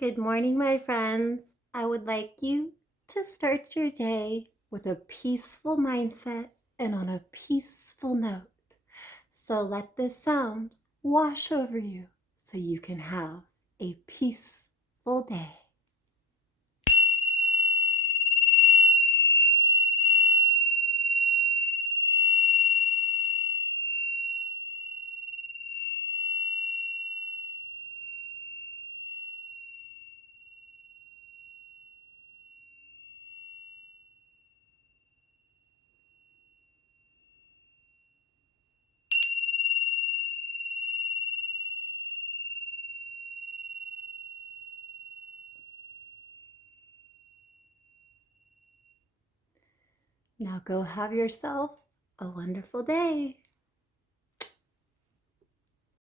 Good morning, my friends. I would like you to start your day with a peaceful mindset and on a peaceful note. So let this sound wash over you so you can have a peaceful day. Now go have yourself a wonderful day.